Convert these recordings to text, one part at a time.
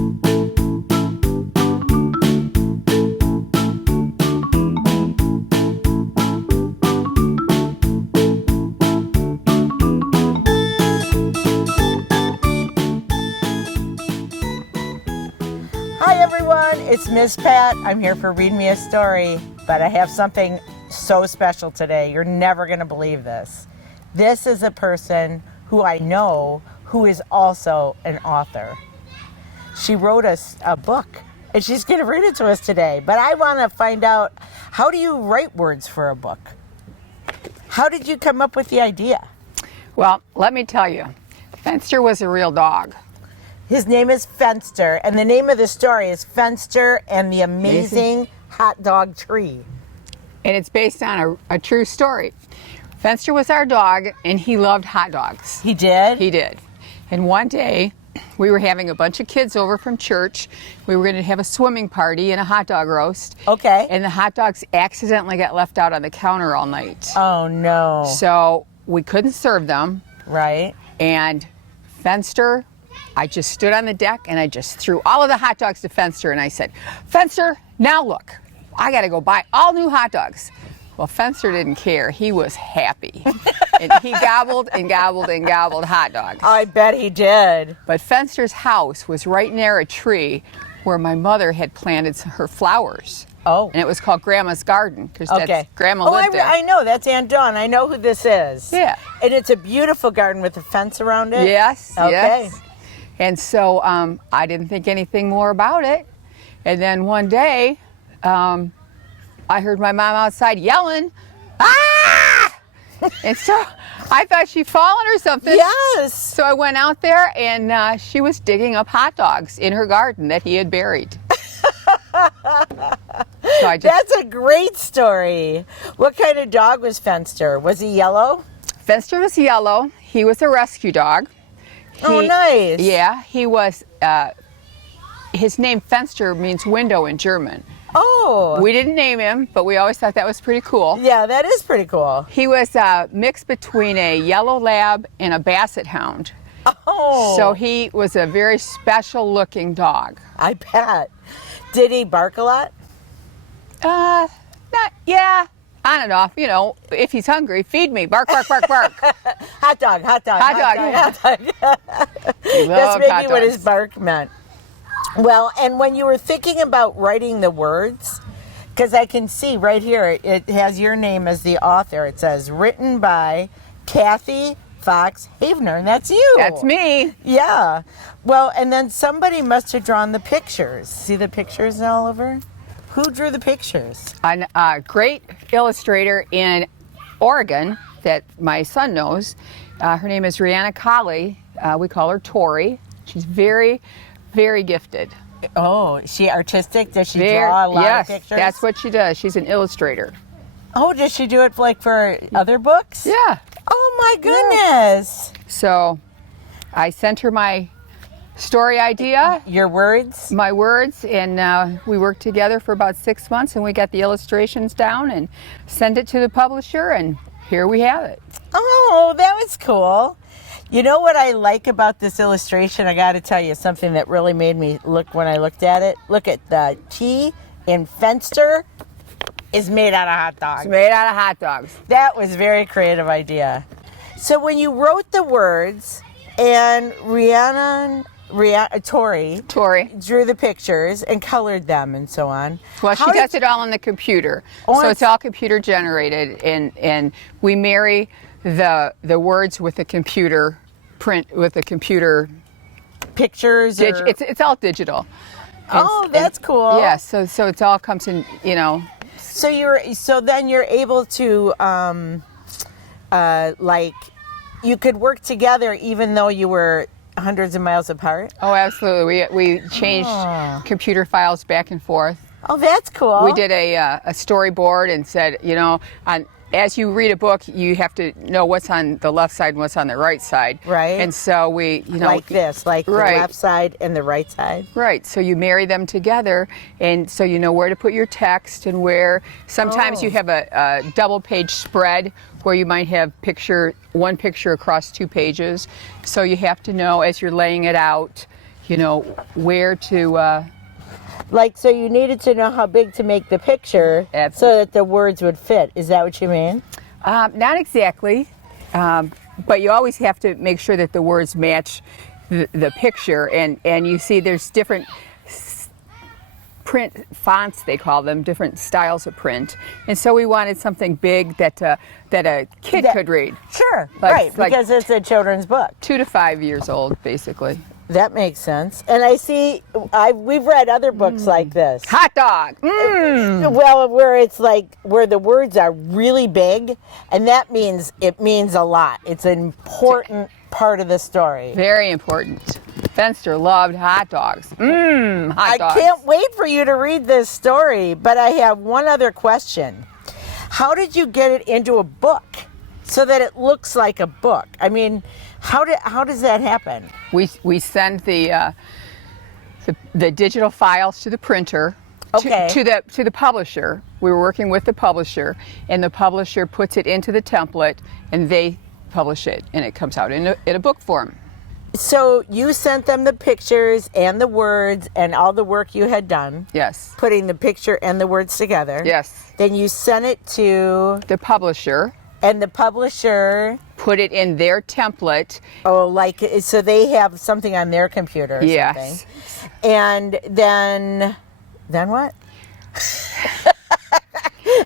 Hi everyone, it's Miss Pat. I'm here for Read Me a Story, but I have something so special today. You're never going to believe this. This is a person who I know who is also an author. She wrote us a book and she's going to read it to us today. But I want to find out, how do you write words for a book? How did you come up with the idea? Well, let me tell you, Fenster was a real dog. His name is Fenster, and the name of the story is Fenster and the Amazing Hot Dog Tree. And it's based on a true story. Fenster was our dog, and he loved hot dogs. He did? He did. And one day, we were having a bunch of kids over from church. We were going to have a swimming party and a hot dog roast. Okay. And the hot dogs accidentally got left out on the counter all night. Oh, no. So we couldn't serve them. Right. And Fenster, I just stood on the deck and I just threw all of the hot dogs to Fenster and I said, Fenster, now look, I got to go buy all new hot dogs. Well, Fenster didn't care. He was happy. And he gobbled and gobbled and gobbled hot dogs. I bet he did. But Fenster's house was right near a tree where my mother had planted her flowers. Oh. And it was called Grandma's Garden because that's Grandma lived there. I know. That's Aunt Dawn. I know who this is. Yeah. And it's a beautiful garden with a fence around it? Yes, okay. Yes. And so I didn't think anything more about it. And then one day, I heard my mom outside yelling, "Ah!" And so I thought she'd fallen or something. Yes. So I went out there and she was digging up hot dogs in her garden that he had buried. That's a great story. What kind of dog was Fenster? Was he yellow? Fenster was yellow. He was a rescue dog. Oh, nice. Yeah, he was, his name Fenster means window in German. Oh. We didn't name him, but we always thought that was pretty cool. Yeah, that is pretty cool. He was a mix between a yellow lab and a basset hound. Oh. So he was a very special looking dog. I bet. Did he bark a lot? Yeah, on and off. You know, if he's hungry, feed me. Bark, bark, bark, bark. Hot dog, hot dog, Hot dog. hot dog. That's maybe what his bark meant. Well, and when you were thinking about writing the words, because I can see right here, it has your name as the author. It says, written by Kathi Fox Havener, and that's you. That's me. Yeah. Well, and then somebody must have drawn the pictures. See the pictures all over? Who drew the pictures? A great illustrator in Oregon that my son knows. Her name is Rihanna Colley. We call her Tori. She's very, very gifted. Oh, is she artistic? Does she draw a lot of pictures? Yes, that's what she does. She's an illustrator. Oh, does she do it like for other books? Yeah. Oh my goodness. Yeah. So I sent her my story idea. Your words? My words, and we worked together for about 6 months and we got the illustrations down and sent it to the publisher and here we have it. Oh, that was cool. You know what I like about this illustration? I got to tell you something that really made me look when I looked at it. Look at the T in Fenster is made out of hot dogs. It's made out of hot dogs. That was a very creative idea. So when you wrote the words and Tori drew the pictures and colored them and so on. Well, she does it all on the computer. So it's all computer generated and we marry the words with the computer print with the computer pictures. It's all digital. That's cool. Yeah, so it all comes in, you know. So then you're able to you could work together even though you were hundreds of miles apart? Oh, absolutely. We changed computer files back and forth. Oh, that's cool. We did a storyboard and said, you know, as you read a book, you have to know what's on the left side and what's on the right side. Right. And so we, you know. Like this, like the left side and the right side. Right. So you marry them together, and so you know where to put your text and where. Sometimes you have a double page spread where you might have one picture across 2 pages. So you have to know as you're laying it out, you know, where to. Like, so you needed to know how big to make the picture so that the words would fit. Is that what you mean? Not exactly, but you always have to make sure that the words match the picture. And you see there's different print fonts, they call them, different styles of print. And so we wanted something big that a kid could read. Sure, Like because it's a children's book. 2 to 5 years old, basically. That makes sense. And I see, we've read other books like this. Hot dog. Mm. Well, where it's like, where the words are really big, and that means, it means a lot. It's an important part of the story. Very important. Fenster loved hot dogs. Hot dogs. I can't wait for you to read this story, but I have one other question. How did you get it into a book so that it looks like a book? I mean, how does that happen? We send the digital files to the printer, Okay. to the publisher. We were working with the publisher, and the publisher puts it into the template, and they publish it, and it comes out in a book form. So you sent them the pictures and the words and all the work you had done. Yes. Putting the picture and the words together. Yes. Then you sent it to The publisher and the publisher. put it in their template. Oh, like, so they have something on their computer or Yes. something. And then what?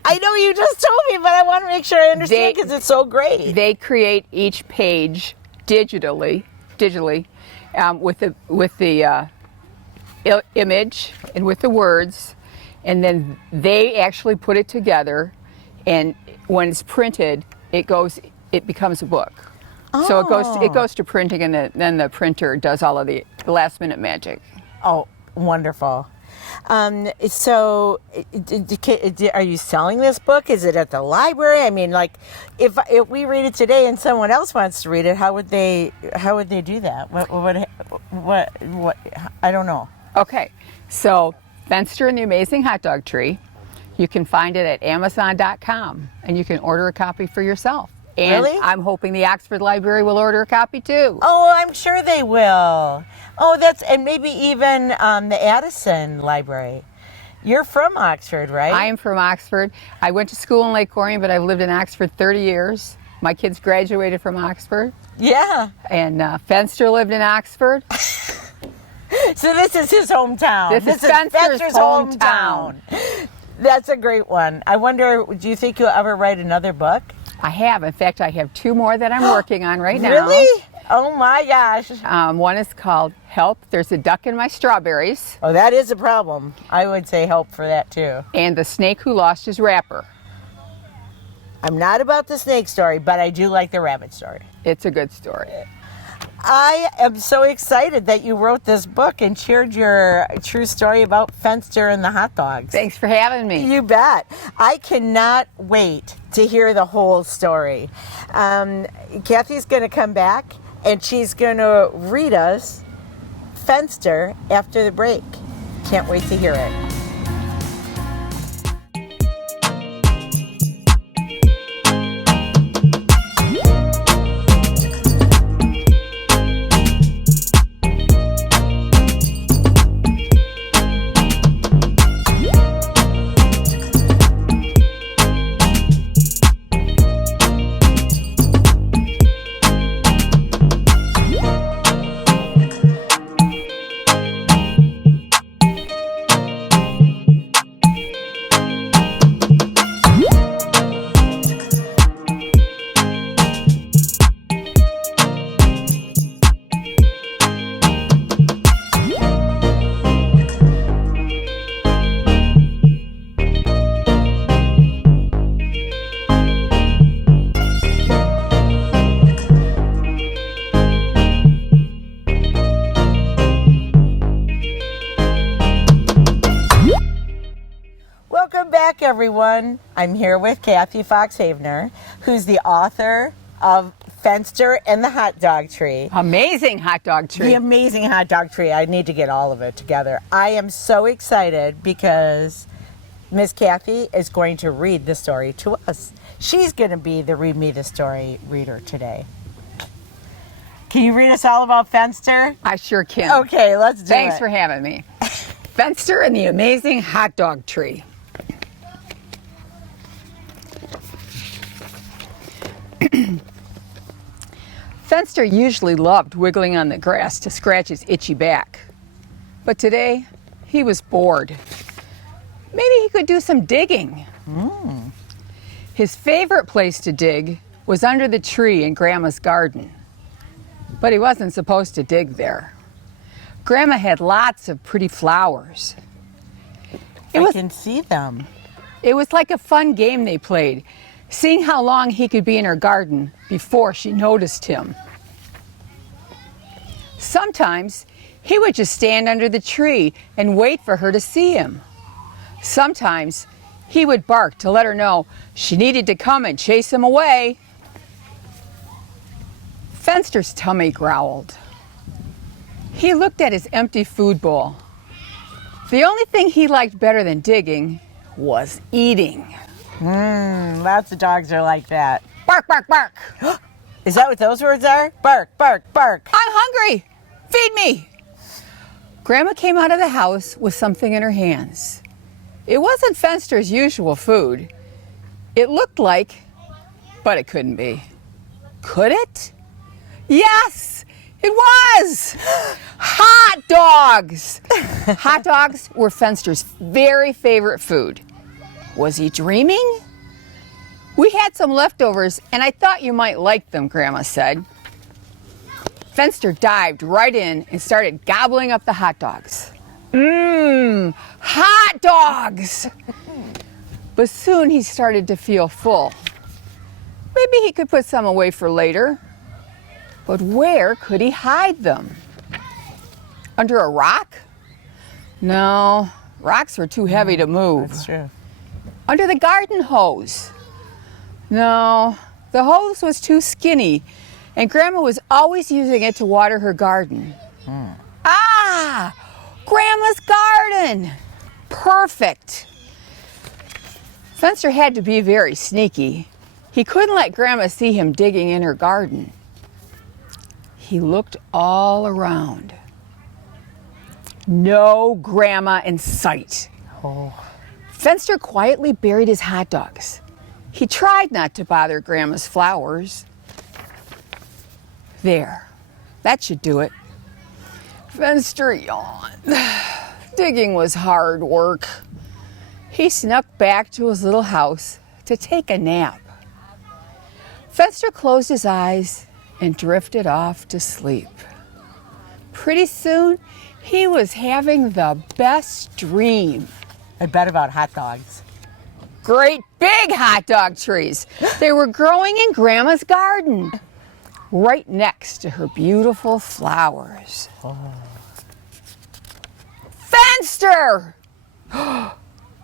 I know you just told me, but I want to make sure I understand because it's so great. They create each page digitally, with the image and with the words, and then they actually put it together. And when it's printed, it becomes a book. Oh. So it goes to printing, and then the printer does all of the last minute magic. Oh, wonderful. So, are you selling this book? Is it at the library? I mean, like, if we read it today and someone else wants to read it, how would they do that? What? I don't know. Okay, so Fenster and the Amazing Hot Dog Tree, you can find it at Amazon.com, and you can order a copy for yourself. And Really? I'm hoping the Oxford Library will order a copy too. Oh, I'm sure they will. Oh, and maybe even the Addison Library. You're from Oxford, right? I am from Oxford. I went to school in Lake Orion, but I've lived in Oxford 30 years. My kids graduated from Oxford. Yeah. And Fenster lived in Oxford. So this is his hometown. This is Fenster's hometown. That's a great one. I wonder, do you think you'll ever write another book? I have. In fact, I have 2 more that I'm working on right now. Really? Oh my gosh. One is called Help, There's a Duck in My Strawberries. Oh, that is a problem. I would say help for that too. And The Snake Who Lost His Wrapper. I'm not about the snake story, but I do like the rabbit story. It's a good story. I am so excited that you wrote this book and shared your true story about Fenster and the hot dogs. Thanks for having me. You bet. I cannot wait to hear the whole story. Kathy's going to come back and she's going to read us Fenster after the break. Can't wait to hear it. Welcome back, everyone. I'm here with Kathi Fox Havener, who's the author of Fenster and the Hot Dog Tree. Amazing Hot Dog Tree. The Amazing Hot Dog Tree. I need to get all of it together. I am so excited because Miss Kathi is going to read the story to us. She's going to be the Read Me the Story reader today. Can you read us all about Fenster? I sure can. Okay, let's do it. Thanks for having me. Fenster and the amazing hot dog tree. Fenster usually loved wiggling on the grass to scratch his itchy back. But today, he was bored. Maybe he could do some digging. His favorite place to dig was under the tree in Grandma's garden. But he wasn't supposed to dig there. Grandma had lots of pretty flowers. I can see them. It was like a fun game they played, seeing how long he could be in her garden before she noticed him. Sometimes he would just stand under the tree and wait for her to see him. Sometimes he would bark to let her know she needed to come and chase him away. Fenster's tummy growled. He looked at his empty food bowl. The only thing he liked better than digging was eating. Lots of dogs are like that. Bark, bark, bark. Is that what those words are? Bark, bark, bark. I'm hungry. Feed me. Grandma came out of the house with something in her hands. It wasn't Fenster's usual food. It looked like, but it couldn't be. Could it? Yes, it was! Hot dogs! Hot dogs were Fenster's very favorite food. Was he dreaming? We had some leftovers, and I thought you might like them, Grandma said. Fenster dived right in and started gobbling up the hot dogs. Hot dogs! But soon he started to feel full. Maybe he could put some away for later. But where could he hide them? Under a rock? No, rocks were too heavy to move. That's true. Under the garden hose? No, the hose was too skinny, and Grandma was always using it to water her garden. Ah, Grandma's garden! Perfect. Fenster had to be very sneaky. He couldn't let Grandma see him digging in her garden. He looked all around. No Grandma in sight. Fenster quietly buried his hot dogs. He tried not to bother Grandma's flowers. There, that should do it. Fenster yawned. Digging was hard work. He snuck back to his little house to take a nap. Fenster closed his eyes and drifted off to sleep. Pretty soon, he was having the best dream. I bet about hot dogs. Great big hot dog trees. They were growing in Grandma's garden, right next to her beautiful flowers. Fenster!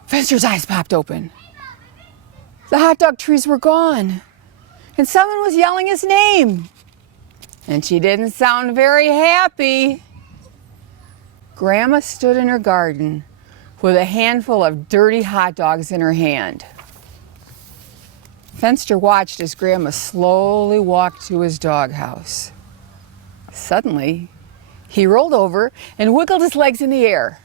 Fenster's eyes popped open. The hot dog trees were gone, and someone was yelling his name. And she didn't sound very happy. Grandma stood in her garden with a handful of dirty hot dogs in her hand. Fenster watched as Grandma slowly walked to his doghouse. Suddenly, he rolled over and wiggled his legs in the air.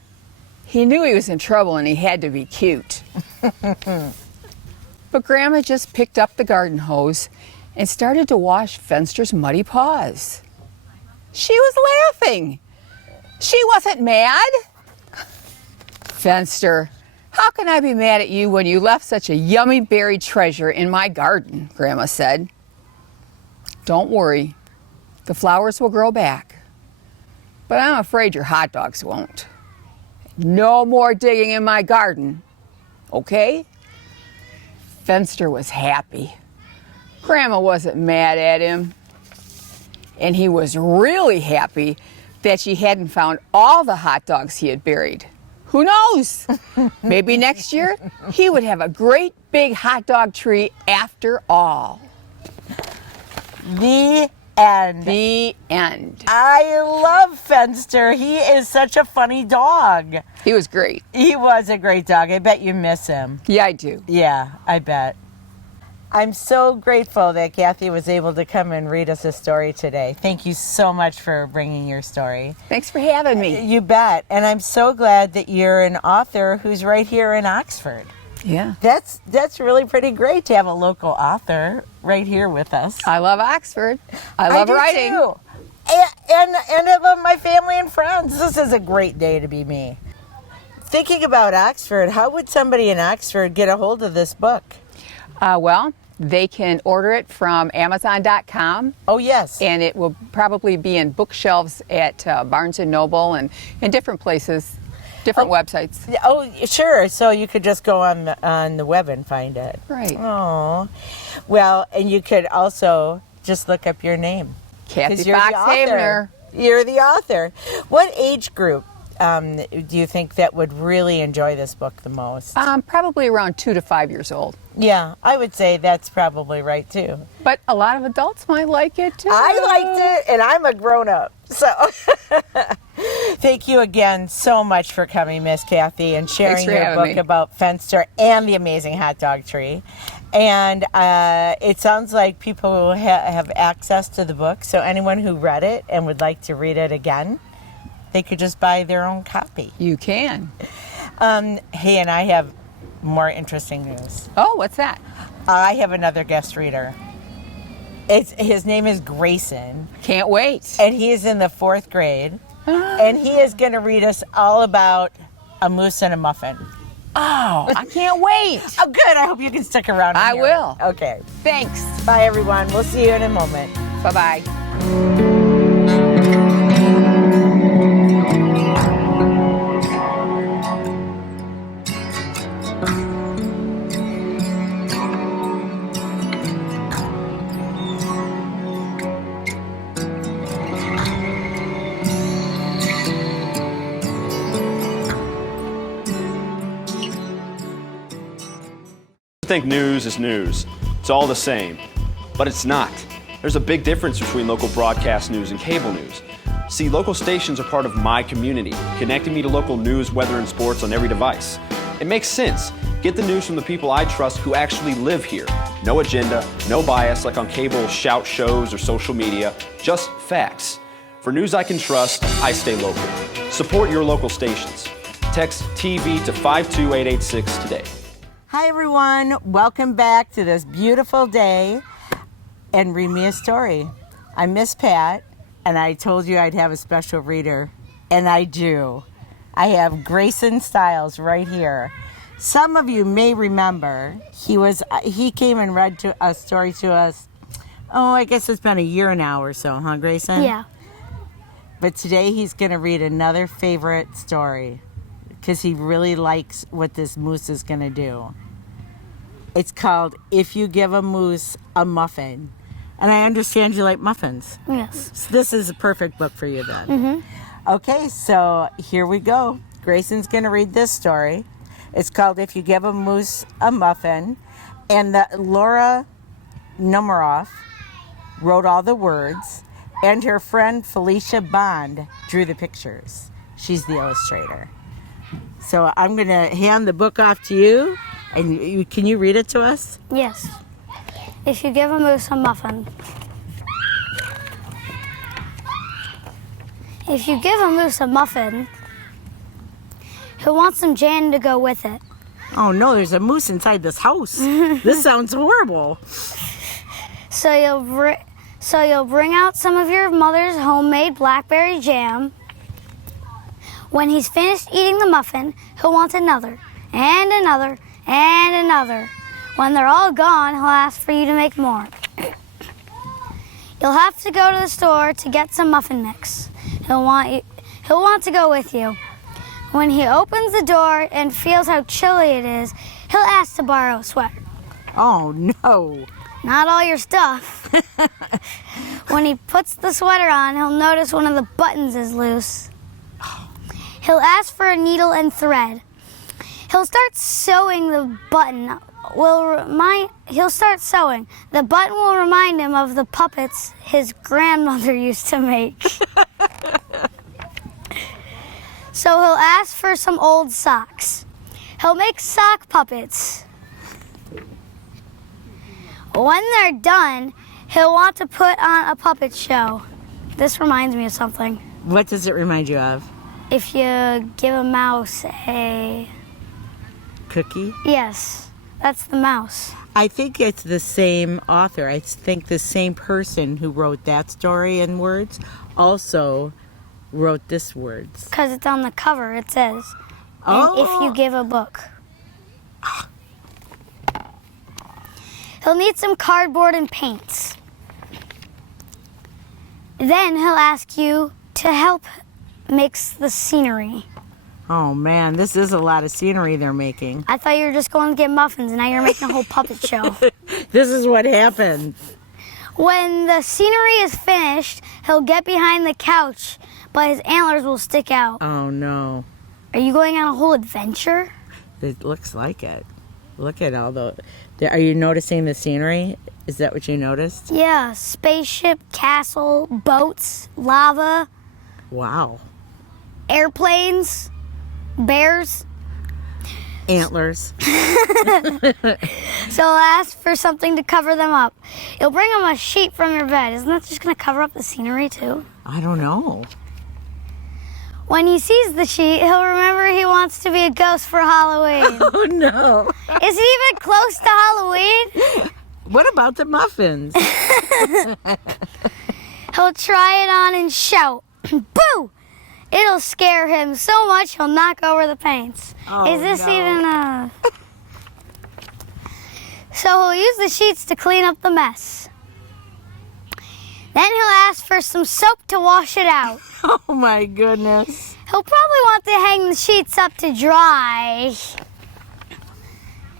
He knew he was in trouble and he had to be cute. But Grandma just picked up the garden hose and started to wash Fenster's muddy paws. She was laughing. She wasn't mad. Fenster, how can I be mad at you when you left such a yummy buried treasure in my garden? Grandma said. Don't worry, the flowers will grow back. But I'm afraid your hot dogs won't. No more digging in my garden, okay? Fenster was happy. Grandma wasn't mad at him. And he was really happy that she hadn't found all the hot dogs he had buried. Who knows? Maybe next year he would have a great big hot dog tree after all. The end. The end. I love Fenster. He is such a funny dog. He was great. He was a great dog. I bet you miss him. Yeah, I do. Yeah, I bet. I'm so grateful that Kathi was able to come and read us a story today. Thank you so much for bringing your story. Thanks for having me. You bet. And I'm so glad that you're an author who's right here in Oxford. Yeah. That's really pretty great to have a local author right here with us. I love Oxford. I love writing. Too. And I love my family and friends. This is a great day to be me. Thinking about Oxford, how would somebody in Oxford get a hold of this book? Well, they can order it from Amazon.com. Oh, yes. And it will probably be in bookshelves at Barnes & Noble and in different places, different websites. Oh, sure. So you could just go on the web and find it. Right. Oh. Well, and you could also just look up your name. Kathi Fox Havener. You're the author. What age group do you think that would really enjoy this book the most? Probably around 2 to 5 years old. Yeah, I would say that's probably right too. But a lot of adults might like it too. I liked it, and I'm a grown-up. So thank you again so much for coming, Miss Kathi, and sharing your book about Fenster and the amazing hot dog tree. And it sounds like people have access to the book, so anyone who read it and would like to read it again, they could just buy their own copy. You can. Hey, and I have more interesting news. Oh, what's that? I have another guest reader. His name is Grayson. Can't wait. And he is in the 4th grade. And he is going to read us all about a moose and a muffin. Oh, I can't wait. Oh, good. I hope you can stick around. I will. Okay. Thanks. Bye, everyone. We'll see you in a moment. Bye-bye. I think news is news. It's all the same. But it's not. There's a big difference between local broadcast news and cable news. See, local stations are part of my community, connecting me to local news, weather, and sports on every device. It makes sense. Get the news from the people I trust who actually live here. No agenda, no bias like on cable shout shows or social media, just facts. For news I can trust, I stay local. Support your local stations. Text TV to 52886 today. Hi, everyone. Welcome back to this beautiful day and read me a story. I'm Miss Pat, and I told you I'd have a special reader, and I do. I have Grayson Stiles right here. Some of you may remember he came and read a story to us. Oh, I guess it's been a year now or so, huh, Grayson? Yeah. But today he's going to read another favorite story because he really likes what this moose is going to do. It's called If You Give a Moose a Muffin. And I understand you like muffins. Yes. So this is a perfect book for you then. Mm-hmm. Okay, so here we go. Grayson's going to read this story. It's called If You Give a Moose a Muffin. And Laura Numeroff wrote all the words. And her friend Felicia Bond drew the pictures. She's the illustrator. So I'm going to hand the book off to you. And can you read it to us? Yes. If you give a moose a muffin. If you give a moose a muffin, he'll want some jam to go with it. Oh no, there's a moose inside this house. This sounds horrible. So you'll bring out some of your mother's homemade blackberry jam. When he's finished eating the muffin, he'll want another, and another, and another. When they're all gone, he'll ask for you to make more. You'll have to go to the store to get some muffin mix. He'll want to go with you. When he opens the door and feels how chilly it is, he'll ask to borrow a sweater. Oh no. Not all your stuff. When he puts the sweater on, he'll notice one of the buttons is loose. He'll ask for a needle and thread. He'll start sewing the button. He'll start sewing. The button will remind him of the puppets his grandmother used to make. So he'll ask for some old socks. He'll make sock puppets. When they're done, he'll want to put on a puppet show. This reminds me of something. What does it remind you of? If you give a mouse a... Cookie? Yes, that's the mouse. I think it's the same author. I think the same person who wrote that story in words also wrote this words. Because it's on the cover, it says. Oh. And if you give a book. He'll need some cardboard and paints. Then he'll ask you to help mix the scenery. Oh man, this is a lot of scenery they're making. I thought you were just going to get muffins, and now you're making a whole puppet show. This is what happened. When the scenery is finished, he'll get behind the couch, but his antlers will stick out. Oh no. Are you going on a whole adventure? It looks like it. Look at all are you noticing the scenery? Is that what you noticed? Yeah, spaceship, castle, boats, lava, Wow. airplanes, bears. Antlers. So he'll ask for something to cover them up. He'll bring him a sheet from your bed. Isn't that just going to cover up the scenery too? I don't know. When he sees the sheet, he'll remember he wants to be a ghost for Halloween. Oh no. Is he even close to Halloween? What about the muffins? He'll try it on and shout, "Boo!" It'll scare him so much he'll knock over the paints. Oh, Is this no. even a... So he'll use the sheets to clean up the mess. Then he'll ask for some soap to wash it out. Oh my goodness. He'll probably want to hang the sheets up to dry.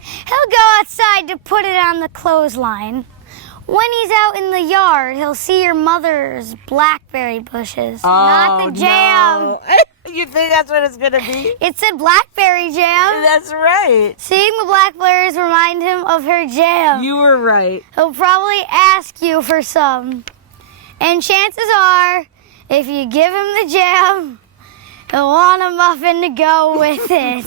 He'll go outside to put it on the clothesline. When he's out in the yard, he'll see your mother's blackberry bushes, not the jam. No. You think that's what it's gonna be? It said blackberry jam. That's right. Seeing the blackberries remind him of her jam. You were right. He'll probably ask you for some. And chances are, if you give him the jam, he'll want a muffin to go with it.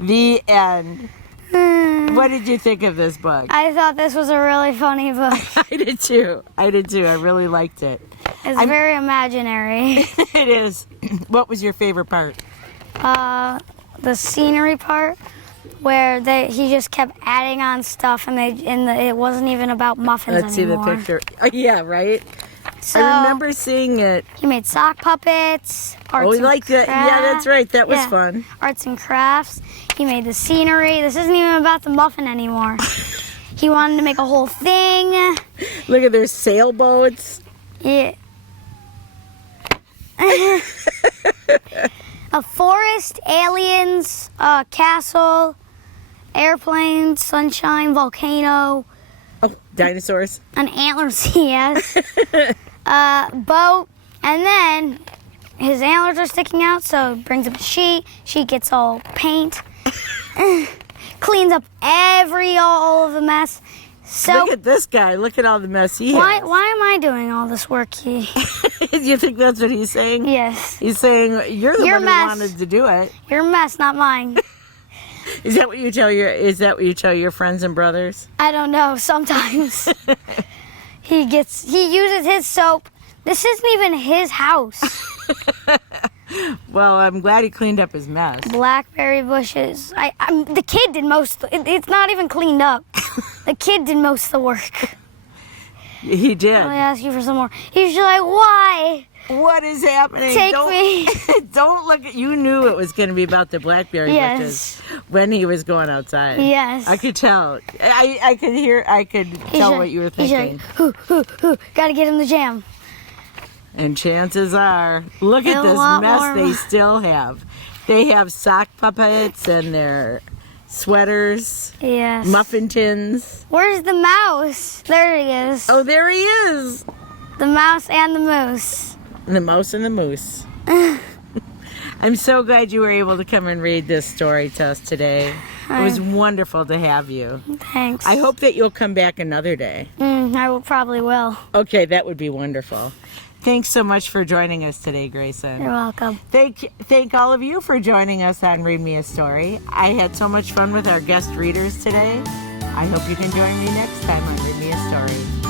The end. What did you think of this book? I thought this was a really funny book. I did too. I really liked it. It's very imaginary. It is. What was your favorite part? The scenery part, where he just kept adding on stuff, and it wasn't even about muffins Let's see the anymore. picture. Oh, yeah, right? So I remember seeing it. he made sock puppets. Oh, we liked that. Yeah, that's right. That was Yeah. fun. Arts and crafts. He made the scenery. This isn't even about the muffin anymore. He wanted to make a whole thing. Look at their sailboats. Yeah. A forest, aliens, a castle, airplanes, sunshine, volcano, Oh, dinosaurs. an antlers, yes, boat, and then his antlers are sticking out, so brings up a sheet. She gets all paint, cleans up all of the mess. So Look at this guy. Look at all the mess he why has. am I doing all this work? You think that's what he's saying? Yes, He's saying you're the Your one mess. who wanted to do it. you're a mess, not mine. Is that what you tell your friends and brothers? I don't know. Sometimes he uses his soap. This isn't even his house. Well, I'm glad he cleaned up his mess. Blackberry bushes. The kid did most. It's not even cleaned up. The kid did most of the work. He did. I ask you for some more. He's just like, why? What is happening? Take me. Don't look at. You knew it was going to be about the blackberry Yes. bushes when he was going outside. Yes. I could tell. I could hear. I could tell what you were thinking. He's like, gotta get him the jam. And chances are, look at A this lot mess more. they still have. They have sock puppets and their sweaters, Yes. muffin tins. Where's the mouse? There he is. Oh, there he is. The mouse and the moose. The mouse and the moose. I'm so glad you were able to come and read this story to us today. It was wonderful to have you. Thanks. I hope that you'll come back another day. I probably will. Okay, that would be wonderful. Thanks so much for joining us today, Grayson. You're welcome. Thank all of you for joining us on Read Me a Story. I had so much fun with our guest readers today. I hope you can join me next time on Read Me a Story.